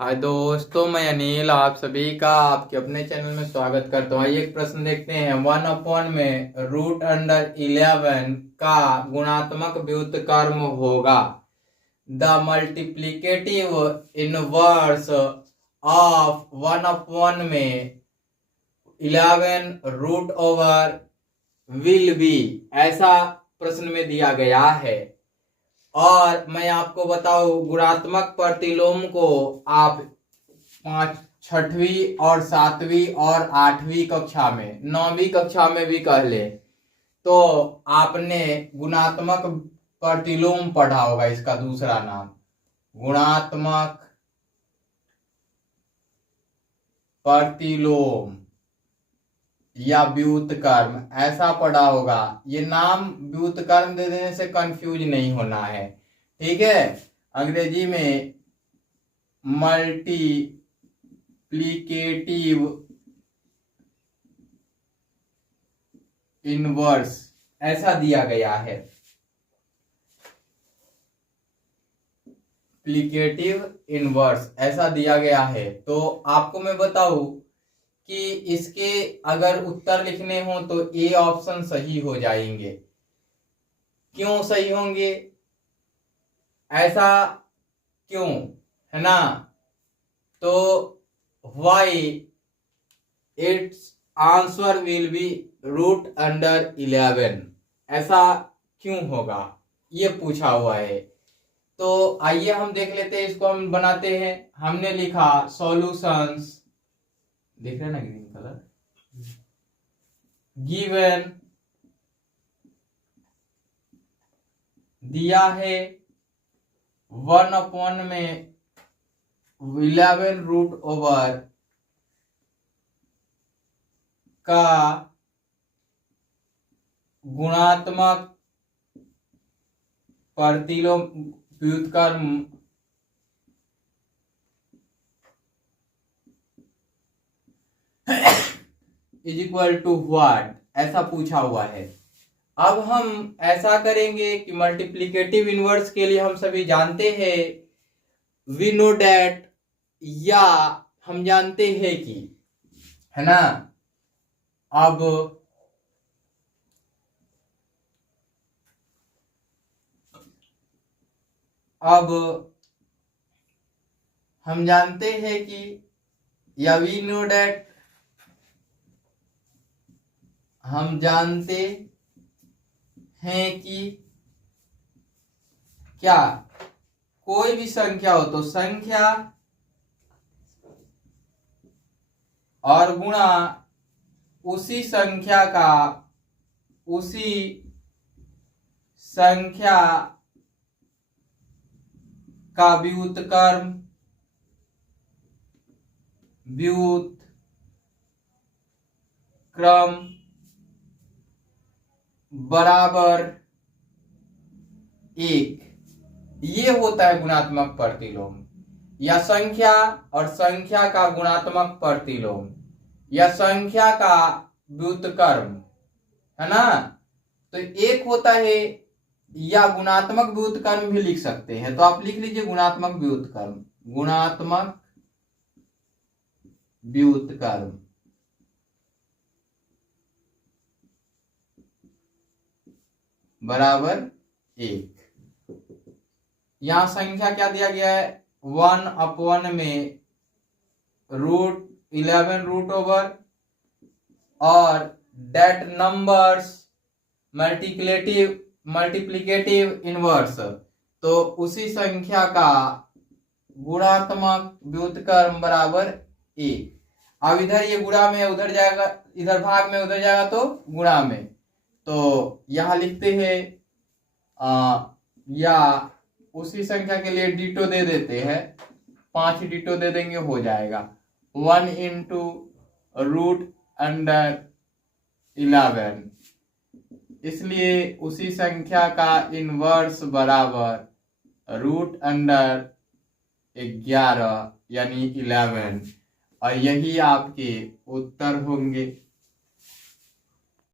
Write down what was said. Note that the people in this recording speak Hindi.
हाय दोस्तों, मैं अनिल आप सभी का आपके अपने चैनल में स्वागत करता हूँ। आइए एक प्रश्न देखते हैं। 1/, में √11 का गुणात्मक व्युत्क्रम होगा। द मल्टीप्लिकेटिव इनवर्स ऑफ 1/, में 11 √, विल बी, ऐसा प्रश्न में दिया गया है। और मैं आपको बताऊं, गुणात्मक प्रतिलोम को आप 6वीं और 7वीं और 8वीं कक्षा में, 9वीं कक्षा में भी कह ले तो आपने गुणात्मक प्रतिलोम पढ़ा होगा। इसका दूसरा नाम गुणात्मक प्रतिलोम या व्युत्क्रम ऐसा पढ़ा होगा। ये नाम व्युत्क्रम दे देने से कंफ्यूज नहीं होना है, ठीक है। अंग्रेजी में मल्टीप्लिकेटिव इनवर्स ऐसा दिया गया है। प्लिकेटिव इनवर्स ऐसा दिया गया है। तो आपको मैं बताऊं कि इसके अगर उत्तर लिखने हो तो ए ऑप्शन सही हो जाएंगे। क्यों सही होंगे, ऐसा क्यों, है ना? तो why it's answer will be √11, ऐसा क्यों होगा, ये पूछा हुआ है। तो आइए हम देख लेते हैं, इसको हम बनाते हैं। हमने लिखा सॉल्यूशंस, देख रहे हैं ना ग्रीन कलर, गिवन दिया है 1/, में 11 √, का गुणात्मक प्रतिलोम व्युत्क्रम = व्हाट, ऐसा पूछा हुआ है। अब हम ऐसा करेंगे कि मल्टीप्लिकेटिव इनवर्स के लिए हम सभी जानते हैं वी नो डैट, या हम जानते हैं कि, है ना। अब हम जानते हैं कि, या वी नो डैट, हम जानते हैं कि क्या, कोई भी संख्या हो तो संख्या और गुणा उसी संख्या का व्युत्क्रम बराबर 1, ये होता है गुणात्मक प्रतिलोम। या संख्या और संख्या का गुणात्मक प्रतिलोम, या संख्या का व्युत्क्रम, है ना। तो एक होता है, या गुणात्मक व्युत्क्रम भी लिख सकते हैं। तो आप लिख लीजिए गुणात्मक व्युत्क्रम बराबर 1। यहां संख्या क्या दिया गया है, 1/, में √11, और that numbers मल्टीप्लिकेटिव इनवर्स, तो उसी संख्या का गुणात्मक व्युत्क्रम बराबर 1। अब इधर ये गुणा में उधर जाएगा, इधर भाग में उधर जाएगा तो गुणा में। तो यहां लिखते हैं या उसी संख्या के लिए डिटो दे देते हैं, 5 डिटो दे देंगे, हो जाएगा 1 × √11। इसलिए उसी संख्या का इनवर्स बराबर √11 यानी 11, और यही आपके उत्तर होंगे।